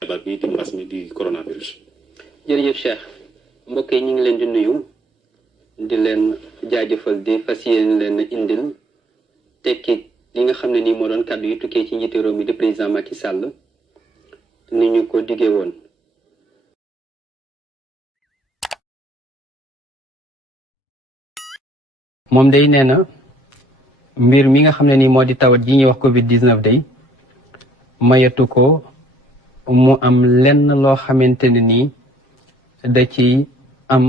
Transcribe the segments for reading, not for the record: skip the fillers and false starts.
feebar bi di mbas mi di coronavirus. jërëjëf Cheikh mbokk yi ñu ngi leen di nuyu di leen jaajëfal di fas yéene leen indil tekki li nga xam ne nii moo doon kàddu yu tukkee ci njiitu réew mi di président Macky Sall ni ñu ko diggee woon. moom day nee na mbir mi nga xam ne nii moo di tawat ji ñuy wax Covid-19 day mayatu ko mu am lenn loo xamante ne nii da ci am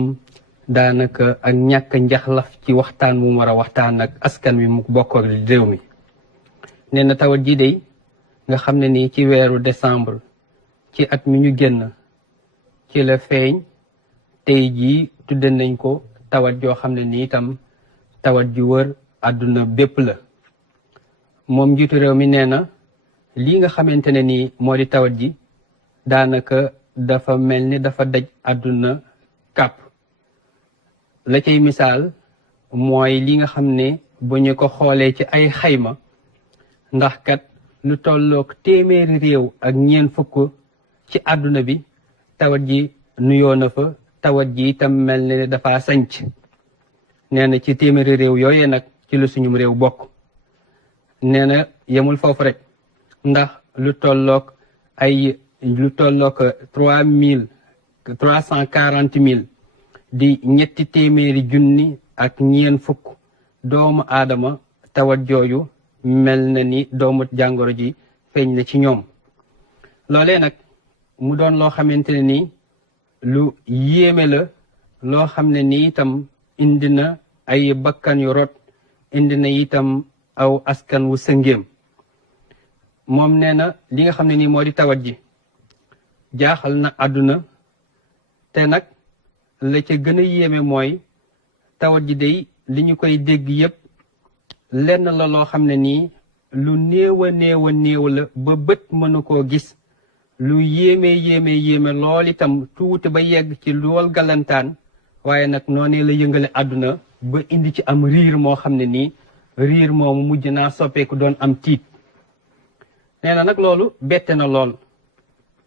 daanaka ak ñàkk njaxlaf ci waxtaan mu war a waxtaan ak askan wi mu bokk ak réew mi. nee na tawat ji day nga xam ne nii ci weeru décembre ci at mi ñu génn ci la feeñ tey jii tudde nañ ko tawat joo xam ne nii itam tawat ji wër àdduna bépp la. moom njiitu réew mi nee na lii nga xamante ne nii moo di tawat ji daanaka dafa mel ni dafa daj àdduna kàpp. la cay misaal mooy li nga xam ne bu ñu ko xoolee ci ay xayma ndax kat lu tollook téeméeri réew ak ñeent fukk ci àdduna bi tawat ji nuyoo na fa tawat ji itam mel ne dafa sanc. nee na ci téeméeri réew yooyee nag ci lu suñum réew bokk. nee na yemul foofu rek ndax lu tollook 340,000 di ñetti téeméeri junni ak ñeen fukk doomu aadama tawat jooju mel na ni doomu jàngoro ji feeñ na ci ñoom. loolee nag mu doon loo xamante ne ni lu yéeme la loo xam ne ni itam indi na ay bakkan yu rot indi na itam aw askan wu sëngéem. moom nee na li nga xam ne nii moo di tawat ji jaaxal na àdduna te nag la ca gën a yéeme mooy tawat ji day li ñu koy dégg yépp lenn la loo xam ne nii lu néew a néew la ba bët mënu koo gis lu yéeme lool itam tuuti ba yegg ci lool galantaan waaye nag noonee la yëngale àdduna ba indi ci am riir moo xam ne nii riir moomu mujj naa soppeeku doon am tiit. nee na nag loolu bette na lool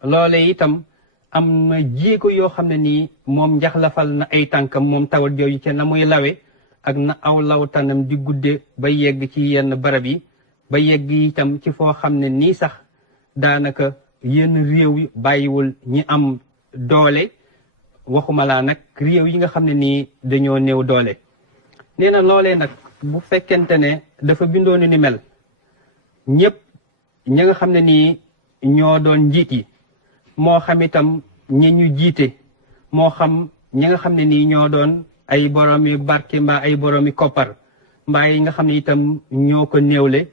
loole itam am na jéego yoo xam ne nii moom njaxlafal na ay tànkam moom tawat jooju ca na muy lawe ak na aw lawtanam di gudde ba yegg ci yenn barab yi ba yegg itam ci foo xam ne nii sax daanaka yenn réew yi bàyyiwul ñi am doole waxuma laa nag réew yi nga xam ne nii dañoo néew doole. nee na loolee nag bu fekkente ne dafa bindoonu ni mel ñëpp ñi nga xam ne nii ñoo doon njiit yi moo xam itam ñi ñu jiite moo xam ñi nga xam ne nii ñoo doon ay boroomi barke mbaa ay boroomi koppar mbaa yi nga xam ne itam ñoo ko néewle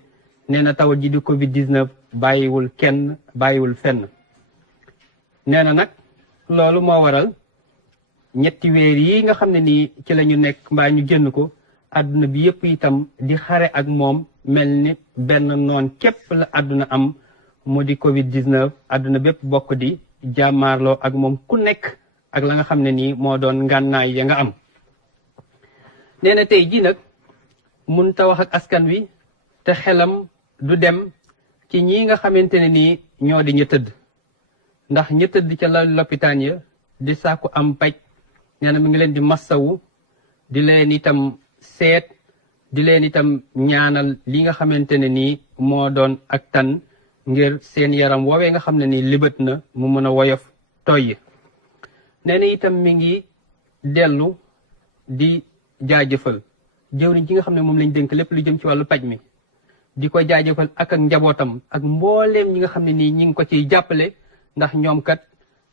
nee na tawat ji di Covid-19 bàyyiwul kenn bàyyiwul fenn. nee na nag loolu moo waral ñetti weer yi nga xam ne nii ci la ñu nekk mbaa ñu génn ko àdduna bi yépp itam di xare ak moom mel ni benn noon képp la àdduna am mu di Covid-19 àdduna bépp bokk di jàmmaarloo ak moom ku nekk ak la nga xam ne nii moo doon ngànnaay ya nga am. nee na tey jii nag mun ta wax ak askan wi te xelam du dem ci ñi nga xamante ne nii ñoo di ña tëdd ndax ña tëdd ca la lopitaan ya di sàkku am paj. nee na mi ngi leen di massawu di leen itam seet di leen itam ñaanal li nga xamante ne nii moo doon ak tan ngir seen yaram woowee nga xam ne nii libët na mu mën a woyof toyyi. nee na itam mi ngi dellu di jaajëfal jëwriñ ji nga xam ne moom lañ dénk lépp lu jëm ci wàllu paj mi di ko jaajëfal ak njabootam ak mbooleem ñi nga xam ne nii ñi ngi ko ciy jàppale ndax ñoom kat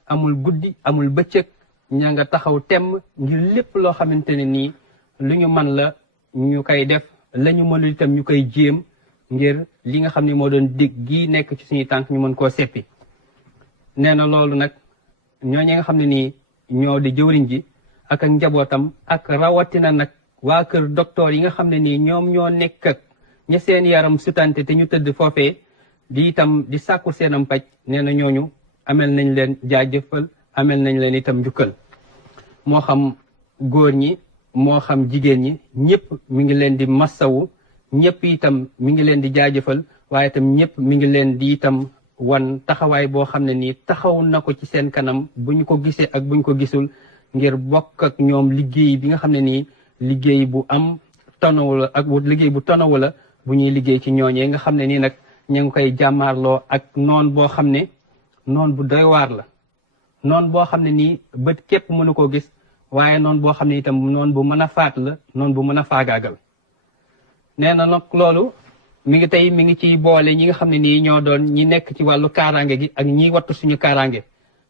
amul guddi amul bëccëg ña nga taxaw temm ngir lépp loo xamante ne nii lu ñu man la ñu koy def la ñu mënul itam ñu koy jéem ngir li nga xam ne moo doon dig gi nekk ci suñuy tànk ñu mën koo seppi. nee na loolu nag ñooñu nga xam ne nii ñoo di jëwriñ ji ak njabootam ak rawatina nag waa kër docteur yi nga xam ne nii ñoom ñoo nekk ak ña seen yaram sutante te ñu tëdd foofee di itam di sàkku seenam paj. nee na ñooñu amel nañ leen jaajëfal amel nañ leen itam njukkal moo xam góor ñi moo xam jigéen ñi ñëpp mi ngi leen di massawu ñëpp itam mi ngi leen di jaajëfal waaye itam ñëpp mi ngi leen di itam wan taxawaay boo xam ne nii taxaw na ko ci seen kanam bu ñu ko gisee ak bu ñu ko gisul ngir bokk ak ñoom liggéey bi nga xam ne nii liggéey bu am tonaw la ak liggéey bu tonaw la bu ñuy liggéey ci ñooñee nga xam ne nii nag ñu ngi koy jàmmaarloo ak noon boo xam ne noon bu doy waar la noon boo xam ne nii bët képp mënu koo gis waaye noon boo xam ne itam noon bu mën a faat la noon bu mën a faagaagal nee na nag loolu mi ngi ciy boole ñi nga xam ne nii ñoo doon ñi nekk ci wàllu kaaraange gi ak ñiy wattu suñu kaaraange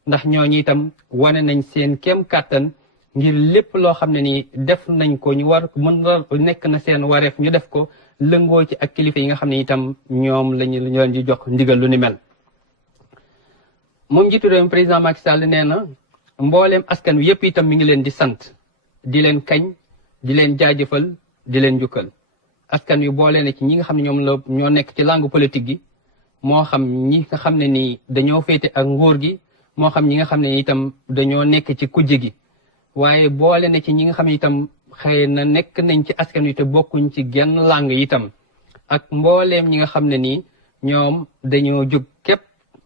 ndax ñooñu itam wane nañ seen kéem kàttan ngir lépp loo xam ne nii def nañ ko ñu war nekk na seen wareef ñu def ko lëngoo ci ak kilifa yi nga xam ne itam ñoom lañu leen di jox ndigal lu ni mel. moom njiitu réew mi président Macky Sall nee na mbooleem askan wi yëpp itam mi ngi leen di sant di leen kañ di leen jaajëfal di leen njukkal. askan wi boole na ci ñi nga xam ne ñoo nekk ci langue politique gi moo xam ñi nga xam ne nii dañoo féete ak nguur gi moo xam ñi nga xam ne itam dañoo nekk ci kujje gi waaye boole na ci ñi nga xam ne itam xëy na nekk nañ ci askan wi te bokkuñ ci genn langue itam ak mbooleem ñi nga xam ne nii ñoom dañoo jóg képp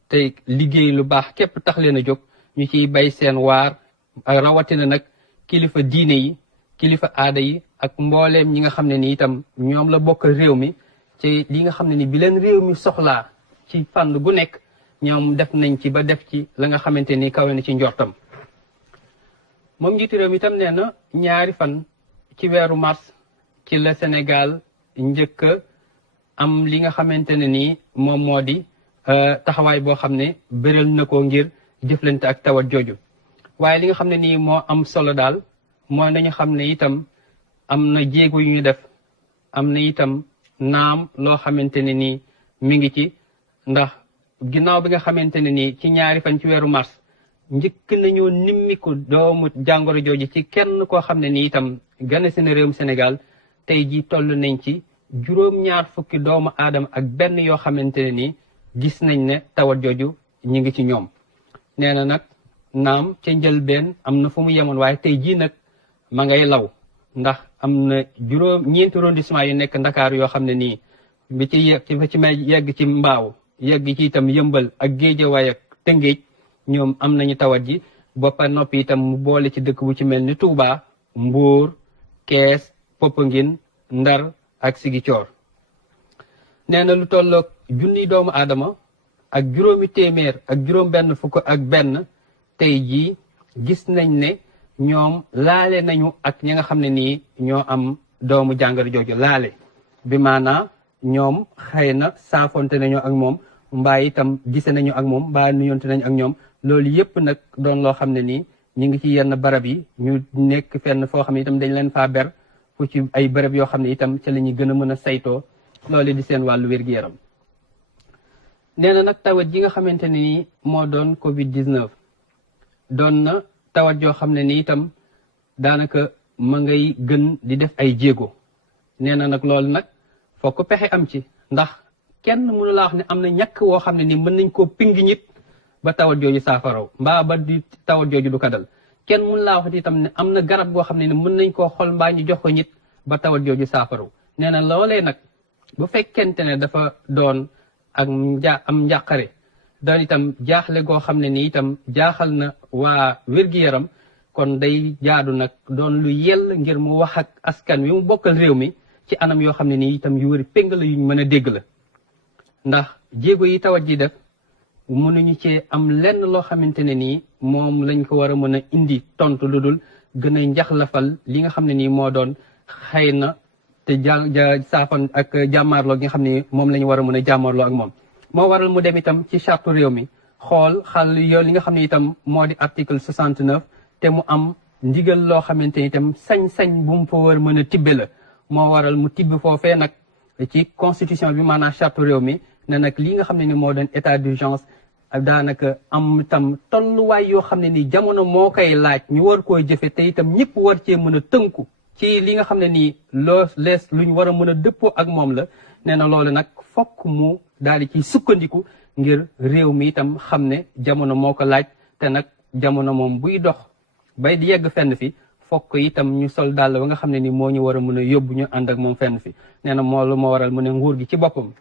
te liggéey lu baax képp tax leen a jóg ñu ciy bay seen waar rawatina nag kilifa diine yi kilifa aada yi ak mbooleem ñi nga xam ne ni itam ñoom la bokk réew mi ci li nga xam ne ni bi leen réew mi soxlaa ci fànn gu nekk ñoom def nañ ci ba def ci la nga xamante ni kawe na ci njortam. moom njiitu réew mi itam nee na ñaari fan ci weeru mars ci la Sénégal njëkk am li nga xamante ne ni moom moo di taxawaay boo xam ne bëral na ko ngir jëflante ak tawat jooju waaye li nga xam ne nii moo am solo daal mooy nañu xam ne itam am na jéego yu ñu def am na itam naam loo xamante ne nii mi ngi ci ndax ginnaaw bi nga xamante ne nii ci ñaari fan ci weeru mars njëkk nañoo nimmiku doomu jàngoro jooju ci kenn koo xam ne nii itam gane si na réewum Sénégal tey ji toll nañ ci juróom-ñaar fukki doomu aadama ak benn yoo xamante ne nii gis nañ ne tawat jooju ñu ngi ci ñoom nee na nag naam ca njëlbeen am na fu mu yemoon waaye tey jii nag ma ngay law ndax am na ñeenti arrondissement yu nekk Ndakaaru yoo xam ne nii bi ci yegg ci Mbaaw yegg ci itam Yëmbal ak Géejawaay ak Tëngéej ñoom am nañu tawat ji boppa noppi itam mu boole ci dëkk bu ci mel ni Touba Mbuur Kees Popenguine Ndar ak Sigicoor nee na lu tolloog junniy doomu aadama ak juróomi téeméer ak juróom benn fukk ak benn tey jii gis nañ ne ñoom laale nañu ak ñi nga xam ne nii ñoo am doomu jàngoro jooju laale bi maanaa ñoom xëy na saafonte nañu ak moom mbaa itam gise nañu ak moom mbaa nuyonte nañu ak ñoom loolu yépp nag doon loo xam ne nii ñu ngi ci yenn barab yi ñu nekk fenn foo xam ne itam dañ leen faa ber fu ci ay barab yoo xam ne itam ca la ñuy gën a mën a saytoo loolu di seen wàllu wér-gu-yaram nee na nag tawat ji nga xamante ne nii moo doon Covid-19 doon na tawat joo xam ne ni itam daanaka ma ngay gën di def ay jéego nee na nag loolu nag foo ko pexe am ci ndax kenn mënu laa wax ne am na ñàkk woo xam ne ni mën nañ koo pingi ñit ba tawat jooju saafaraw mbaa ba di tawat jooju du ko dal kenn mënu laa wax itam ne am na garab goo xam ne ni mën nañ koo xol mbaa ñu jox ko ñit ba tawat jooju saafaraw nee na loolee nag bu fekkente ne dafa doon ak am njàqare doon itam jaaxle goo xam ne ni itam jaaxal na waa wér-gi-yaram kon day jaadu nag doon lu yell ngir mu wax ak askan wi mu bokkal réew mi ci anam yoo xam ne nii itam yu wëri péng la yuñ mën a dégg la ndax jéego yi tawat ji def mënuñu cee am lenn loo xamante ne nii moom lañ ko war a mën a indi tontu lu dul gën a njaxlafal li nga xam ne nii moo doon xëy na te saafan ak jàmmaarloo gi nga xam ne moom la ñu war a mën a jàmmaarloo ak moom moo waral mu dem itam ci charte réew mi xool xal yow li nga xam ne itam moo di article 69 te mu am ndigal loo xamante ni itam sañ-sañ bu mu fa war mën a tibbe la moo waral mu tibb foofee nag ci constitution bi maanaam charte réew mi ne nag li nga xam ne ni moo doon état d'urgence daanaka am itam tolluwaay yoo xam ne ni jamono moo koy laaj ñu war koo jëfe te itam ñëpp war cee mën a tënku ci li nga xam ne nii loo lees luñ war a mën a dëppoo ak moom la nee na loolu nag fokk mu daal di ciy sukkandiku ngir réew mi itam xam ne jamono moo ko laaj te nag jamono moom buy dox bay di yegg fenn fi fokk itam ñu sol dàll ba nga xam ne ni moo ñu war a mën a yóbbu ñu ànd ak moom fenn fi nee na moo waral mu ne nguur gi ci boppam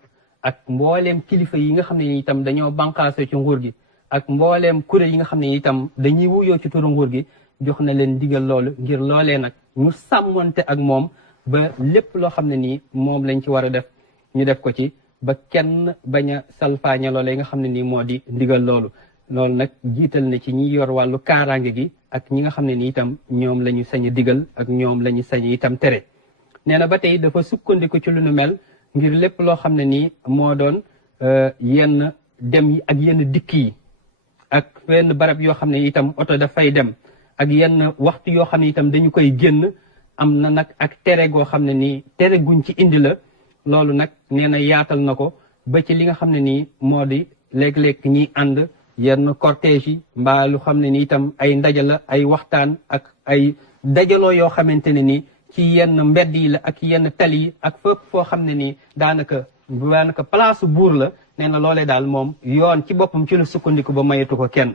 ak mbooleem kilifa yi nga xam ne itam dañoo banqaasoo ci nguur gi ak mbooleem kuréel yi nga xam ne itam dañuy wuyoo ci turu nguur gi jox na leen digal loolu ngir loolee nag ñu sàmmonte ak moom ba lépp loo xam ne nii moom lañ ci war a def ñu def ko ci ba kenn bañ a salfaañe loolee nga xam ne nii moo di ndigal loolu nag jiital na ci ñi yor wàllu kaaraange gi ak ñi nga xam ne ni itam ñoom la ñu sañ a digal ak ñoom la ñu sañ itam tere nee na ba tey dafa sukkandiku ci lu nu mel ngir lépp loo xam ne nii moo doon yenn dem yi ak yenn dikk yi ak yenn barab yoo xam ne itam oto dafay dem ak yenn waxtu yoo xam ne itam dañu koy génn am na nag ak tere goo xam ne nii tere guñ ci indi la loolu nag nee na yaatal na ko ba ci li nga xam ne nii moo di léeg-léeg ñiy ànd yenn cortège yi mbaa lu xam ne ni itam ay ndaje la ay waxtaan ak ay dajaloo yoo xamante ne ni ci yenn mbedd yi la ak yenn tali yi ak fépp foo xam ne nii daanaka place buur la nee na loolee daal moom yoon ci boppam ci la sukkandiku ba mayetu ko kenn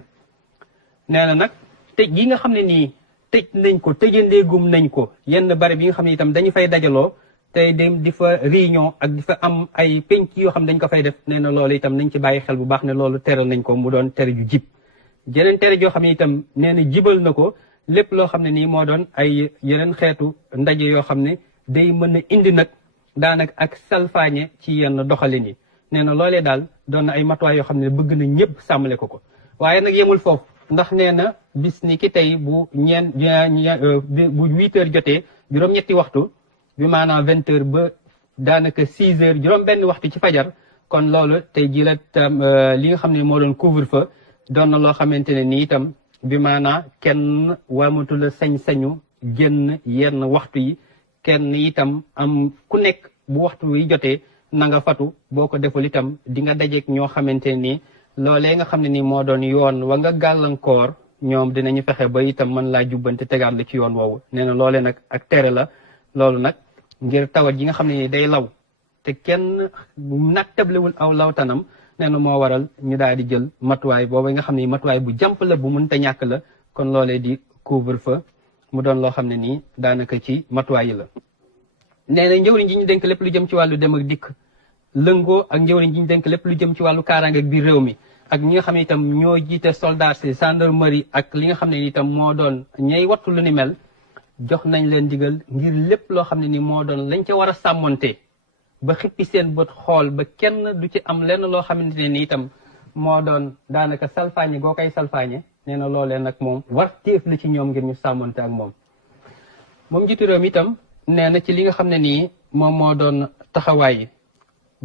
nee na nag tëj gi nga xam ne nii tëj nañ ko tëjandeegum nañ ko yenn barab yi nga xam ne itam dañu fay dajaloo tey dem di fa réunion ak di fa am ay penc yoo xam ne dañ ko fay def nee na loolu itam nañ ci bàyyi xel bu baax ne loolu tere nañ ko mu doon tere ju jib jeneen tere joo xam ne itam nee na jibal na ko lépp loo xam ne nii moo doon ay yeneen xeetu ndaje yoo xam ne day mën a indi nag daanaka ak salfaañe ci yenn doxalin yi nee na loolee daal doon na ay matuwaay yoo xam ne bëgg na ñëpp sàmmale ko waaye nag yemul foofu ndax nee na bis ni ki tey bu 8 heures jotee juróom-ñetti waxtu bi maanaam 20 heures ba daanaka 6 heures juróom-benn waxtu ci fajar kon loolu tey jii la tam li nga xam ne moo doon couvre-feu doon na loo xamante ne nii itam bi maanaam kenn wamatu la sañ-sañu génn yenn waxtu yi kenn itam am ku nekk bu waxtu wi jotee na nga fatu boo ko deful itam di nga dajeek ñoo xamante ni loolee nga xam ne ni moo doon yoon wa nga gàllankoor ñoom dinañu fexe ba itam mën laa jubbante tegaat la ci yoon woowu nee na loolee nag ak tere la loolu nag ngir tawat yi nga xam ne ni day law te kenn nattablewul aw lawtanam nee na moo waral ñu daal di jël matuwaay boobu nga xam ne matuwaay bu jàmp la bu mënta ñàkk la kon loolee di couvre-feu mu doon loo xam ne nii daanaka ci matuwaay yi la nee na njëwriñ ji ñu dénk lépp lu jëm ci wàllu dem ak dikk lëngoo ak njëwriñ ji ñu dénk lépp lu jëm ci wàllu kaaraange ak biir réew mi ak ñi nga xam ne itam ñoo jiite soldats si gendarmerie ak li nga xam ne itam moo doon ñay wattu lu ni mel jox nañ leen digal ngir lépp loo xam ne ni moo doon lañ ca war a sàmmonte ba xippi seen bët xool ba kenn du ci am lenn loo xamante ne ni itam moo doon daanaka salfaañe goo koy salfaañe nee na loolee nag moom war téef la ci ñoom ngir ñu sàmmonte ak moom jiitu réew mi itam nee na ci li nga xam ne nii moom moo doon taxawaay yi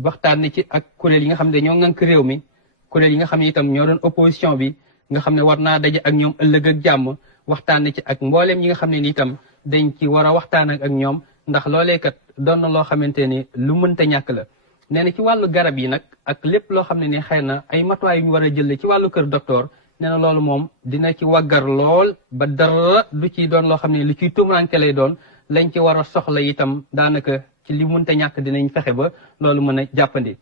waxtaan na ci ak kuréel yi nga xam ne ñoo ŋànk réew mi kuréel yi nga xam ne itam ñoo doon opposition bi nga xam ne war naa daje ak ñoom ëllëg ak jàmm waxtaan na ci ak mbooleem yi nga xam ne ni itam dañ ci war a waxtaan ak ñoom ndax loolee kat doon na loo xamante ni lu mënta ñàkk la nee na ci wàllu garab yi nag ak lépp loo xam ne ni xëy na ay matuwaay yu ñu war a jël ci wàllu kër docteur nee na loolu moom dina ci waggar lool ba dara du ci doon loo xam ne lu ciy tumranke lay doon lañ ci war a soxla itam daanaka ci li mënta ñàkk dinañ fexe ba loolu mën a jàppandi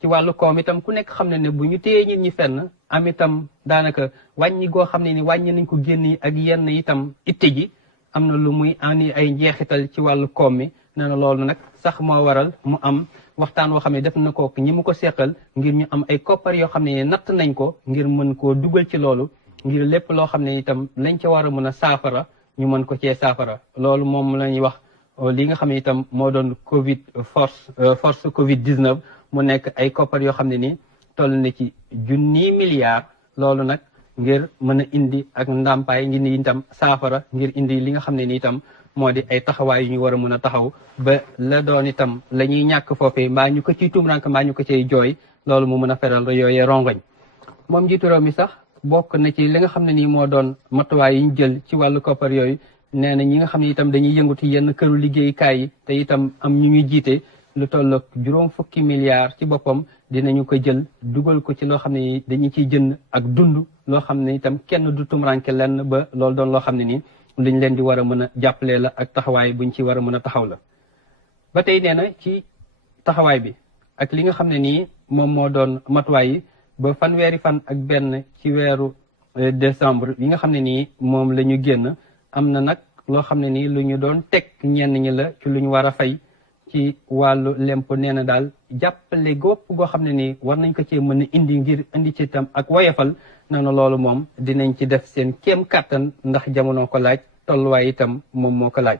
ci wàllu koom itam ku nekk xam ne ne bu ñu téyee nit ñi fenn am itam daanaka wàññi goo xam ne ni wàññi nañ ko génn ak yenn itam itte ji am na lu muy ani ay njeexital ci wàllu koom mi nee na loolu nag sax moo waral mu am waxtaan woo xam ne def na ko ñi mu ko seqal ngir ñu am ay koppar yoo xam ne natt nañ ko ngir mën koo dugal ci loolu ngir lépp loo xam ne itam lañ ca war a mën a saafara ñu mën ko cee saafara loolu moom la ñuy wax li nga xam ne itam moo doon force Covid 19 mu nekk ay koppar yoo xam ne ni toll na ci 1,000 milliards loolu nag ngir mën a indi ak ndàmpaay ngir ni itam saafara ngir indi li nga xam ne ni itam moo di ay taxawaay yu ñu war a mën a taxaw ba la doon itam la ñuy ñàkk foofee mbaa ñu ko ciy tumrank mbaa ñu ko ciy jooy loolu mu mën a feral yooyee rongoñ moom njiitu réew mi sax bokk na ci li nga xam ne nii moo doon matuwaay yi ñu jël ci wàllu koppar yooyu nee na ñi nga xam ne itam dañuy yënguti yenn këru liggéeyukaay yi te itam am ñu ñuy jiite lu toll ak 40 milliards ci boppam dinañu ko jël dugal ko ci loo xam ne dañu ciy jënd ak dund loo xam ne itam kenn du tumranke lenn ba loolu doon loo xam ne nii liñ leen di war a mën a jàppale la ak taxawaay buñ ci war a mën a taxaw la ba tey nee na ci taxawaay bi ak li nga xam ne nii moom moo doon matuwaay yi ba fanweeri fan ak benn ci weeru décembre yi nga xam ne nii moom la ñu génn am na nag loo xam ne nii lu ñu doon teg ñenn ñi la ci lu ñu war a fay ci wàllu lemp nee na daal jàppale gópp goo xam ne nii war nañ ko cee mën a indi ngir indi ci itam ak woyofal nee na loolu moom dinañ ci def seen kéem kàttan ndax jamono ko laaj tolluwaay itam moom moo ko laaj.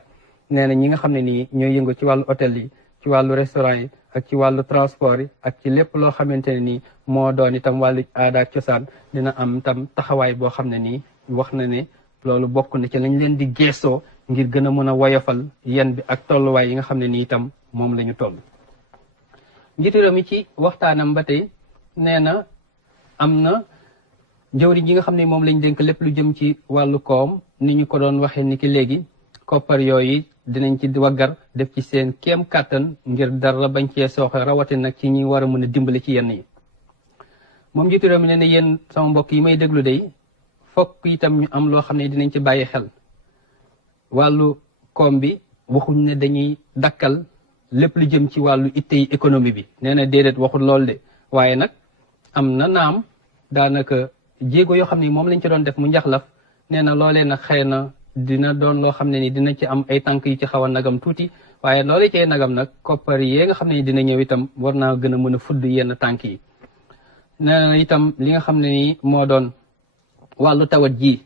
nee na ñi nga xam ne nii ñooy yëngu ci wàllu hôtel yi ci wàllu restaurant yi ak ci wàllu transport yi ak ci lépp loo xamante ne nii moo doon itam wàllu aada ak cosaan dina am itam taxawaay boo xam ne nii wax na ne loolu bokk na ci lañ leen di geesoo ngir gën a mën a woyofal yen bi ak tolluwaay yi nga xam ne nii itam moom la ñu toll. njiitu réew mi ci waxtaanam ba tey nee na am na jëwriñ yi nga xam ne moom lañ dénk lépp lu jëm ci wàllu koom ni ñu ko doon waxee ni ki léegi koppar yooyu dinañ ci waggar def ci seen kéem kàttan ngir dara bañ cee sooxe rawatina nag ci ñi war a mën a dimbali ci yenn yi. moom njiitu réew mi nee na yéen sama mbokk yi may déglu day fokk itam ñu am loo xam ne dinañ ci bàyyi xel wàllu koom bi waxuñ ne dañuy dakkal lépp lu jëm ci wàllu itte yi économie bi nee na déedéet waxul loolu de waaye nag am na naam daanaka jéego yoo xam ne moom lañ ci doon def mu njaxlaf nee na loolee nag xëy na dina doon loo xam ne ni dina ci am ay tànk yu ci xaw a nagam tuuti waaye loolee ci ay nagam nag koppar yee nga xam ne dina ñëw itam war naa gën a mën a fudd yenn tànk yi. nee na itam li nga xam ne nii moo doon wàllu tawat ji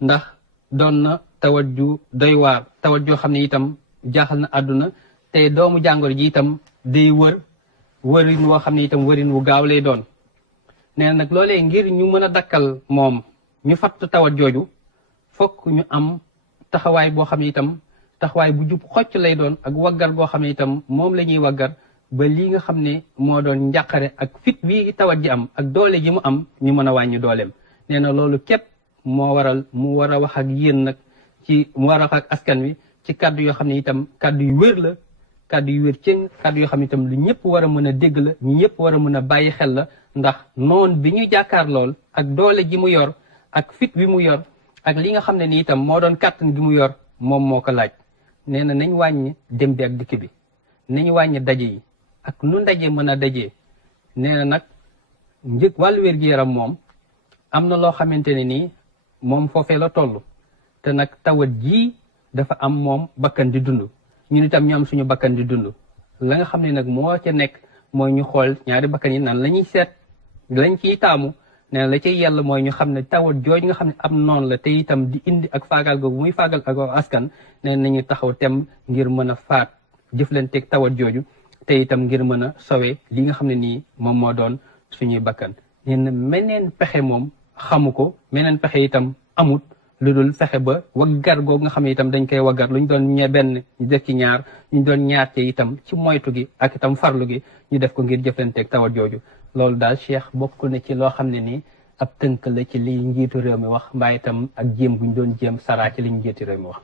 ndax doon na tawat ju doy waar tawat joo xam ne itam jaaxal na àdduna te doomu jàngoro ji itam day wërin woo xam ne itam wërin wu gaaw lay doon. nee na nag loolee ngir ñu mën a dakkal moom ñu fatt tawat jooju fokk ñu am taxawaay boo xam ne itam taxawaay bu jub xocc lay doon ak waggar goo xam ne itam moom la ñuy waggar ba lii nga xam ne moo doon njàqare ak fit bii tawat ji am ak doole ji mu am ñu mën a wàññi dooleem. nee na loolu képp moo waral mu war a wax ak yéen nag mu war a wax ak askan wi ci kàddu yoo xam ne itam kàddu yu wér la kàddu yu wér cëng kàddu yoo xam ne itam lu ñëpp war a mën a dégg la ñu ñëpp war a mën a bàyyi xel la ndax noon bi ñu jàkkaar lool ak doole ji mu yor ak fit bi mu yor ak li nga xam ne ni itam moo doon kàttan gi mu yor moom moo ko laaj. nee na nañ wàññi dem bi ak dikk bi nañ wàññi daje yi ak nu ndaje mën a dajee. nee na nag wàllu wér-gu-yaram moom am na loo xamante ne nii moom foofee la toll te nag tawat jii dafa am moom bakkan di dund ñun itam ñu am suñu bakkan di dund la nga xam ne nag moo ca nekk mooy ñu xool ñaari bakkan yi nan la ñuy seet lañ ciy taamu. nee na la ciy yàlla mooy ñu xam ne tawat jooju nga xam ne am noonu la te itam di indi ak faagal googu muy faagal ak askan nee nañu taxaw tem ngir mën a faat jëflanteeg tawat jooju te itam ngir mën a sowe li nga xam ne nii moom moo doon suñuy bakkan. nee na meneen pexe moom xamu ko meneen pexe itam amut lu dul fexe ba waggar googu nga xam ne itam dañ koy waggar lu ñu doon benn ñu def ci ñaar ñu doon ñaar ci itam ci moytu gi ak itam farlu gi ñu def ko ngir jëflanteeg tawat jooju. loolu daal Cheikh bokk na ci loo xam ne nii ab tënk la ci li njiitu réew mi wax mbaa itam ak jéem bu ñu doon jéem saraa ci li njiitu réew mi wax.